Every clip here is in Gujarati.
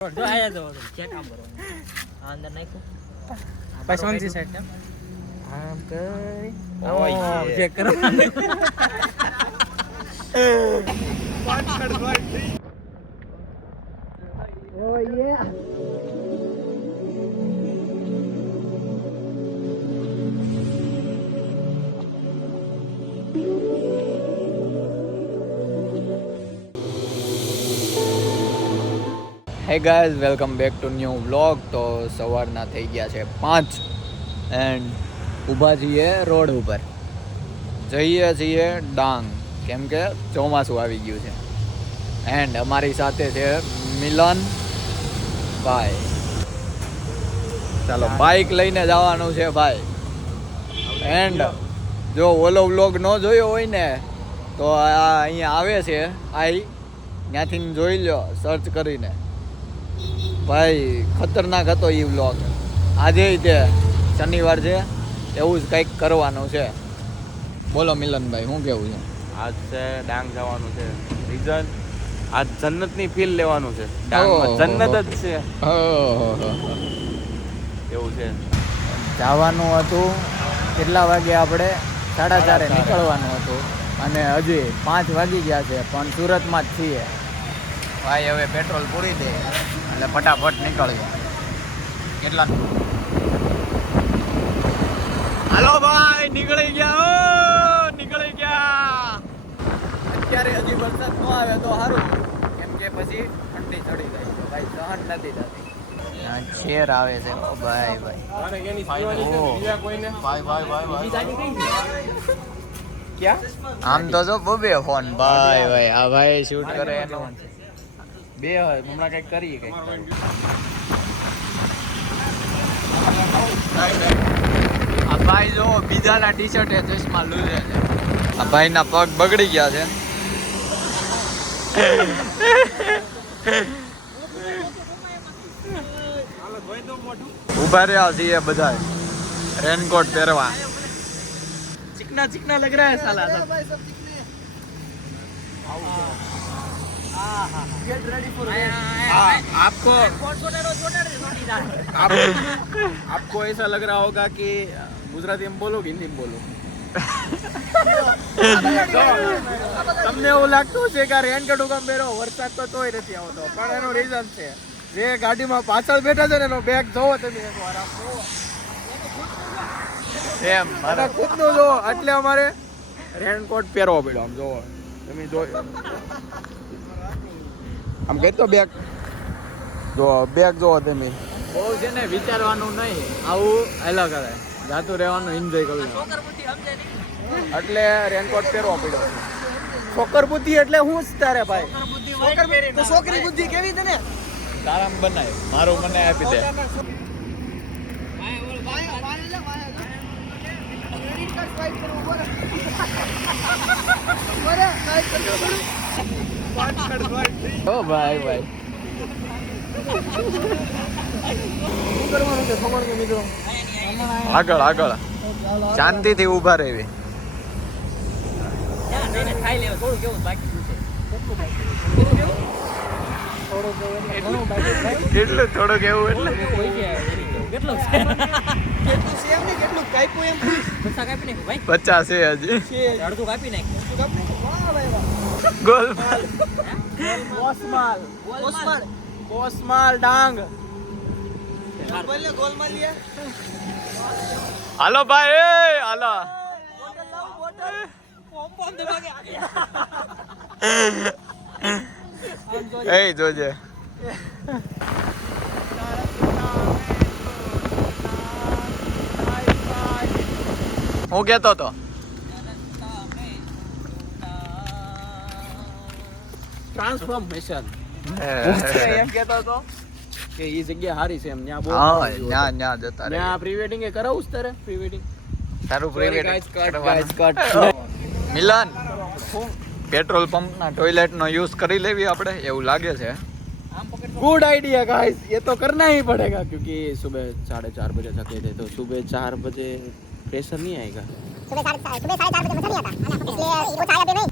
જો આયા જો ચેક આમ કરો આ અંદર નાખો પછી ઓનથી સાઈડ આમ કઈ ઓય ચેક કરો ઓ યે hey guys welcome back to new vlog. તો સવારના થઈ ગયા છે 5 એન્ડ ઊભા છીએ રોડ ઉપર, જઈએ છીએ ડાંગ, કેમ કે ચોમાસું આવી ગયું છે. એન્ડ અમારી સાથે છે મિલન ભાઈ. ચાલો બાઇક લઈને જવાનું છે ભાઈ. એન્ડ જો ઓલો વ્લોગ ન જોયો હોય ને તો આ અહીંયા આવે છે, ત્યાંથી જોઈ લો સર્ચ કરીને. ભાઈ ખતરનાક હતો એ વ્લોગ. આજે તે શનિવાર છે, એવું જ કંઈક કરવાનું છે. બોલો મિલનભાઈ, શું કેવું છે? આજ છે ડાંગ જવાનું છે. રીઝન આજ જન્નતની ફીલ લેવાનું છે. ડાંગમાં જન્નત જ છે એવું છે. જવાનું હતું કેટલા વાગે? આપણે 4:30 નીકળવાનું હતું અને હજી 5 વાગી ગયા છે, પણ સુરતમાં જ છીએ ભાઈ. હવે પેટ્રોલ પૂરી દે એટલે ફટાફટ નીકળીએ. કેટલા? હાલો ભાઈ, નીકળી ગયા, નીકળી ગયા. અત્યારે હજી વરસાદ ન આવે તો સારું, કેમ કે પછી ઠંડી ચડી જાય છે ભાઈ, સહન નથી થતી. શેર આવે છે ભાઈ ક્યાં? આમ તો જો બબે ફોન ભાઈ ભાઈ. આ ભાઈ શૂટ કરે એનું બે હોય, હમણાં કઈક કરીએ કઈક. આ ભાઈ જો બીજાના ટી શર્ટ એ ચશ્મા લૂઝે છે. આ ભાઈના પગ બગડી ગયા છે. ઉભા રહ્યા છીએ બધા રેનકોટ પહેરવા. चिकना चिकना लग रहा है साला सब गेट रेडी फॉर आपको आपको ऐसा लग रहा होगा कि गुजराती में बोलो कि हिंदी में बोलो. તમને એવું લાગતું છે કે રેનકોટ ઉગામ પહેરો, વરસાદ તો તોય નથી આવતો, પણ એનું રીઝન છે જે ગાડીમાં પાછળ બેઠા છે ને એનો બેગ જોવો તમે એકવાર. આમ જોવો એમ મારા ખુદનું જોવો, એટલે અમારે રેનકોટ પહેરવો પડ્યો. આમ જોવો તમે જોયો, આમ કહેતો બેગ જો, બેગ જોવો તમે. બહુ છે ને વિચારવાનું નહીં, આવું હેલા કરે, જાતું રહેવાનું, એન્જોય કરવું. એટલે રેનકોટ પહેરવો પડ્યો. છોકર બુદ્ધિ એટલે હું જ તારે ભાઈ. તો છોકરી બુદ્ધિ કેવી છે ને તારામ બનાય, મારું મને આપી દે. ઓ ભાઈ ભાઈ, શું કરવાનું છે ખબર કે મિત્રો? આગળ આગળ શાંતિથી ઊભા રહેવી. ખાઈ લેવો થોડું કેવું બાકી કેટલું થોડુંક એવું એટલે કેટલું છે કેટલું સેમ ને કેટલું કાપ્યું એમ પૂછ. પૈસા કાપી નાખ્યું ભાઈ, 50 છે હજી. અડધું કાપી નાખ્યું. વાહ ભાઈ વાહ. ગોલ કોસમાલ કોસમાલ કોસમાલ ડાંગ બોલે ગોલમાલ લે. હાલો ભાઈ, એ હાલો. એ જોજે. હું કેતો તો ટ્રાન્સફોર્મેશન એમ કહેતો હતો કે એ જગ્યા સારી છે એમ. ત્યાં બહુ હા, ન્યા જતા રહે. ત્યાં પ્રી વેડિંગ એ કરાવું છે તારે? પ્રી વેડિંગ તારું પ્રીવેટ કટ મિલન, પેટ્રોલ પંપના ટોયલેટનો યુઝ કરી લેવી આપણે, એવું લાગે છે. गुड आइडिया गाइस, ये तो करना ही पड़ेगा क्योंकि सुबह 4:30 बजे थके थे, तो सुबह 4 बजे प्रेशर नहीं आएगा. सुबह 4:30 बजे मजा नहीं आता, इसलिए कुछ आया भी नहीं.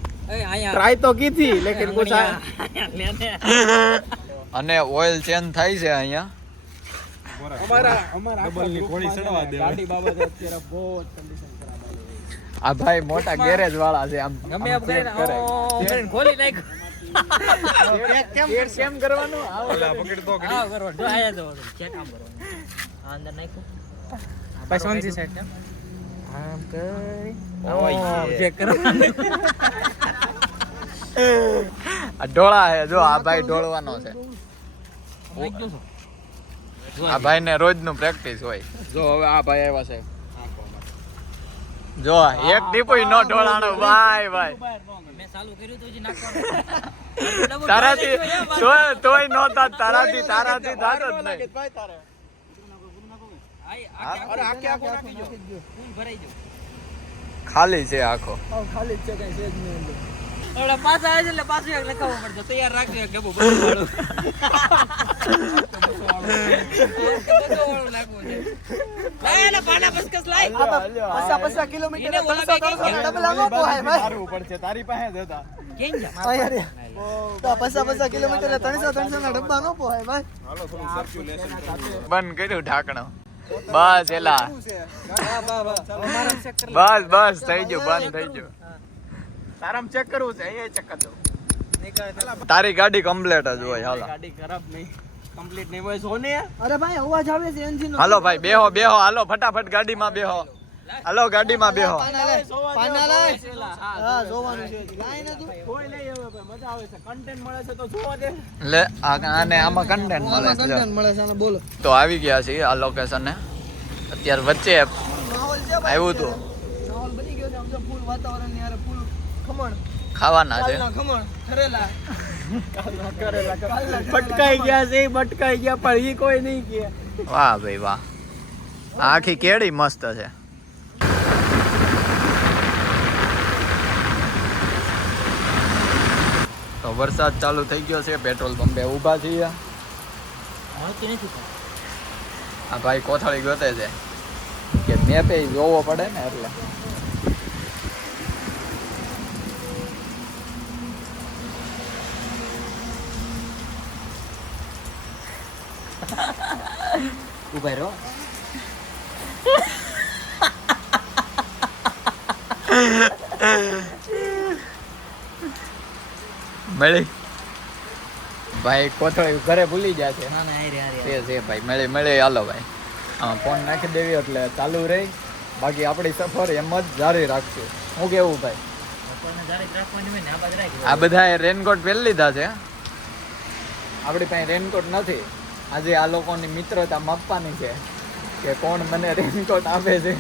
ट्राई तो की थी लेकिन कुछ आया. અને ઓઇલ ચેન્જ થાય છે અહીંયા. ગાડી બાબતે અત્યારે બહુ જ કન્ડિશન ખરાબ આવી રહી છે. આ ભાઈ મોટા ગેરેજ વાળા છે. આમ ગમે આમ એમ કરીને check કરે. કરીને ખોલી નાખ. કેમ કરવાનું? આવો કરવાનું. જો આયા જો ચેક આમ કરવાનું. આ અંદર નાખ્યું. પછી સોનથી સાઈડ કેમ આમ કઈ ઓય. ચેક કરવાનું. આ ઢોળા છે. જો આ ભાઈ ઢોળવાનો છે. નાખ્યું છું. આ ભાઈ ને રોજ નું પ્રેક્ટિસ હોય. જો હવે આ ભાઈ આવ્યા છે. જો એક ટીપુય નો ઢોળાણો ભાઈ ભાઈ. મેં ચાલુ કર્યું તો હજી નાખવાનું. તારાથી તોય નહોતા. તારાથી થાતો જ નહીં. અરે આખે આખો નાખી દો. ફૂલ ભરાઈ ગયું. ખાલી છે આખો. ખાલી જ છે કઈ છે જ નહીં અંદર. ઓલા પાછા આવે છે એટલે પાછું એક લખાવવું પડશે. તૈયાર રાખજો એક ડબ્બો બધું વાળું. લાય ને પાના પસકસ લાય. પસા કિલોમીટર એને ઓલા ભાઈ કઈ ગયા? ડબલ આનો પોહાય ભાઈ. સારું પડશે તારી પાસે જ હતા. કેમ જા? તો પસા કિલોમીટર 300 ના ડબ્બા નો પોહાય ભાઈ. બંધ કર્યું ઢાંકણું. બસ એલા. બસ થઈ ગયું. બંધ થઈ ગયું. તારામ ચેક કરવું છે અહીંયા ચેક કર દો. તારી ગાડી કમ્પ્લીટ જ હોય. હાલો ગાડી ખરાબ નહીં કમ્પ્લીટ નહીં હોય સોને. અરે ભાઈ અવાજ આવે છે એન્જિન નો. હાલો ભાઈ બેહો બેહો. હાલો ફટાફટ ગાડીમાં બેહો. હાલો ગાડીમાં બેહો. પાના લાય. હા જોવાનું છે. લાય ને તું. કોઈ લઈ આવે ભાઈ મજા આવે છે. કન્ટેન્ટ મળે છે તો જોવા દે. લે આને આમાં કન્ટેન્ટ મળે છે. કન્ટેન્ટ મળે છે આને બોલો. તો આવી ગયા છીએ આ લોકેશને. અત્યારે વચ્ચે માહોલ છે ભાઈ. આવ્યું હતું. માહોલ બની ગયો છે આમ તો ફૂલ વાતાવરણ ની યાર ફૂલ ખમણ. ખાવાના છે. કાલના ખમણ કરેલા. ભટકાઈ ગયા છે ભટકાઈ ગયા પણ ઈ કોઈ નહીં કે. વાહ ભાઈ વાહ. આ આખી કેળી મસ્ત છે. તો વરસાદ ચાલુ થઈ ગયો છે. પેટ્રોલ પંપે ઊભા છીએ. મળતું નથી પણ. આ ભાઈ કોથળી ગોતે છે કે મેપે જોવો પડે ને એટલે. ઉભા રહો. મળી ભાઈ કોથળી ઘરે ભૂલી ગયા છે. ના ના હારે હારે. છે ભાઈ મળી હાલો ભાઈ. આમાં ફોન નાખી દેવી એટલે ચાલુ રહી. બાકી આપણી સફર એમ જ જારી રાખશું. હું કેવું ભાઈ? બપોરને જારી રાખવાની હોય ને આ બાજુ રાખી. આ બધાએ રેનકોટ પહેરી લીધા છે. આપણી પાસે રેનકોટ નથી. આજે આ લોકોની મિત્રતા માપવાની છે કે કોણ મને રેનકોટ આપે છે.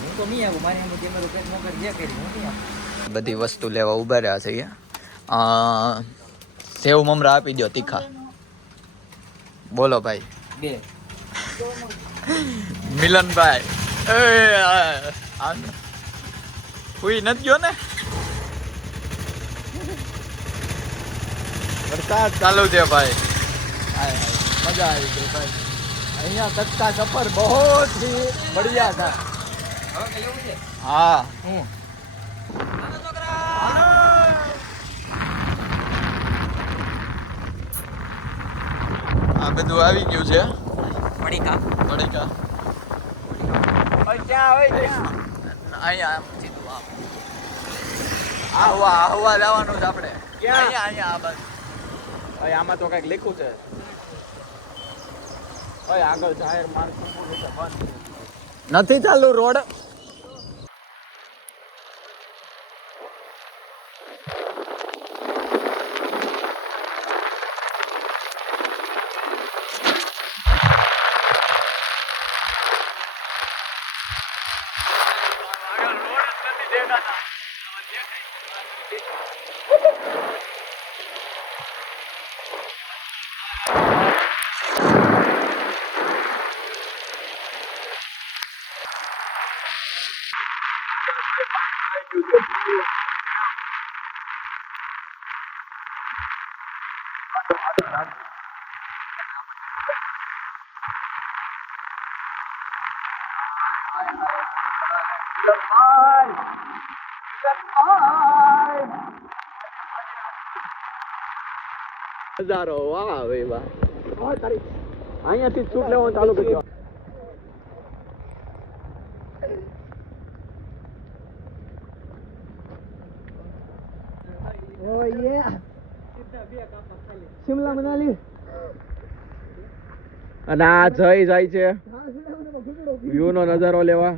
હું તો નહીં આવું. મારી આમ કેમેરો કઈ ન કરી જે કરી હું નહીં આવું. બધી વસ્તુ લેવા ઉભા રહ્યા છે. સેવ મમરા આપી દો તીખા. બોલો ભાઈ. 2 મિલનભાઈ કોઈ નથી ગયો ને. વરસાદ ચાલુ છે ભાઈ. હાય હાય મજા આવી ગઈ ભાઈ. અહીંયા તક કા સફર બહોત ही बढ़िया था. હવે કે લેવું છે. હા હું હાલો છોકરા. આ બધું આવી ગયું છે. પડીકા. પડીકા ક્યાં હોય ક્યાં? અહીંયા આમ સીધું આમ હવા જવાનું છે આપણે. ક્યાં? અહીંયા આ બાજુ. ભાઈ આમાં તો કઈક લખ્યું છે. ભાઈ આગળ જાહેર માર્ગ સંપૂર્ણ રીતે બંધ. નથી ચાલુ રોડ. નજારો વાહ ભાઈ વાહ અહીંયાથી જ શૂટ લેવાનું ચાલુ કર્યો શિમલા મનાલી અને આ જય જાય છે વ્યૂ નો નજારો લેવા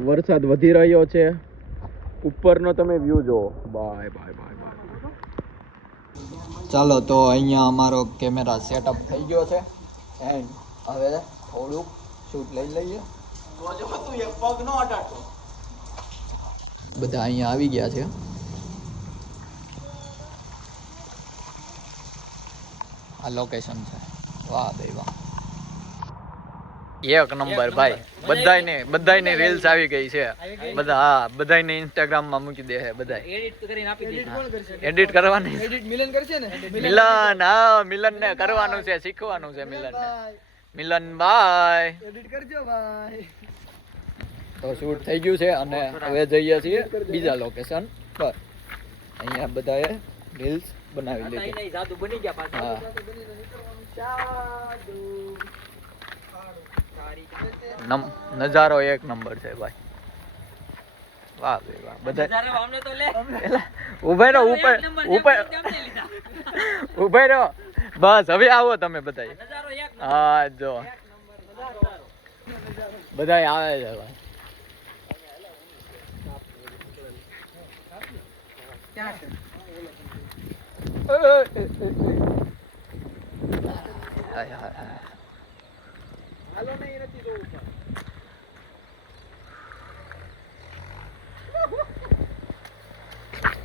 વરસાદ વધી રહ્યો છે ઉપરનો તમે વ્યૂ જુઓ બાય બાય બાય બાય ચાલો તો અહીંયા અમારો કેમેરા સેટઅપ થઈ ગયો છે એન્ડ હવે થોડુંક શૂટ લઈ લઈએ પગ નો અડાડતો બધા અહીંયા આવી ગયા છે આ લોકેશન છે વાહ ભાઈ વાહ એક નંબર ભાઈ બધાયને રીલ્સ આવી ગઈ છે બધા હા બધાયને ઇન્સ્ટાગ્રામ માં મૂકી દે છે બધા એડિટ કરીને આપી દીધી એડિટ કરવાની એડિટ મિલન કરશે ને મિલન હા મિલન ને કરવાનું છે શીખવાનું છે મિલન ભાઈ એડિટ કરજો ભાઈ તો શૂટ થઈ ગયું છે અને હવે જઈએ છીએ બીજા લોકેશન પર અહીંયા બધાએ રીલ્સ બનાવી લીધી નહીં જાદુ બની ગયા પાછા નજારો એક નંબર છે ભાઈ વાહ ભાઈ વાહ બધા અમને તો લે ઉભા રહો ઉભા રહો બસ હવે આવો તમે બધા નજારો એક હા જો બધા આવે છે ભાઈ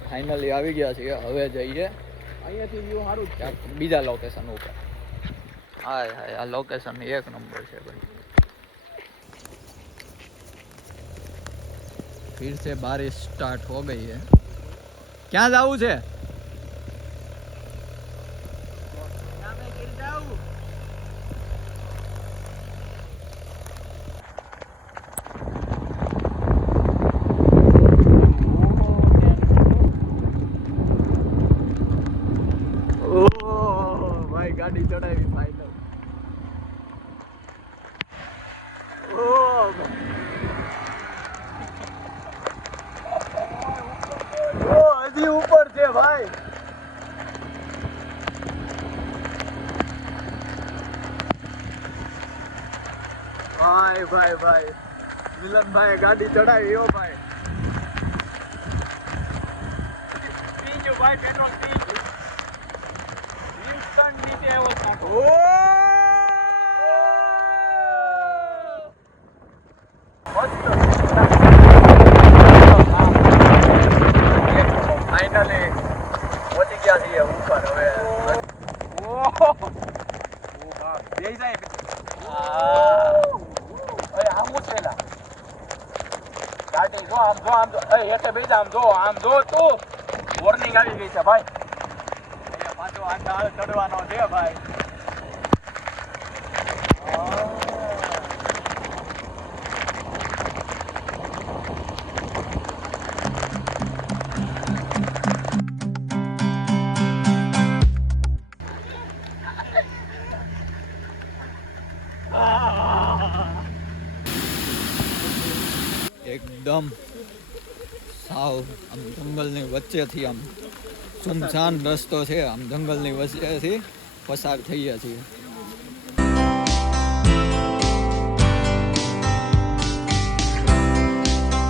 ફાઇનલી આવી ગયા છીએ હવે જઈએ અહીંયાથી વ્યૂ સારું જ છે બીજા લોકેશન ઉપર હાય હાય આ લોકેશન એક નંબર છે ભાઈ फिर से बारिश स्टार्ट हो गई है क्या जाऊँ છે ભાઈ ગાડી ચડાવી ફાઈનલ હજી ઉપર છે ભાઈ ભાઈ ભાઈ ભાઈ મિલનભાઈ ગાડી ચડાવી ઓ ભાઈ પીજો ભાઈ પેટ્રોલ પીજો ઇન્સ્ટન્ટ નીચે આવ્યો ઓ ફાઇનલી પહોંચી ગયા છીએ ઉપર હવે ગાડી જો આમ જો તું વોર્નિંગ આવી ગઈ છે ભાઈ અહીંયા પાછો આ ડાળ ચડવાનો છે ભાઈ એકદમ સાવ આમ જંગલની વચ્ચેથી આમ સુમસાન રસ્તો છે આમ જંગલની વચ્ચેથી પસાર થઈએ છીએ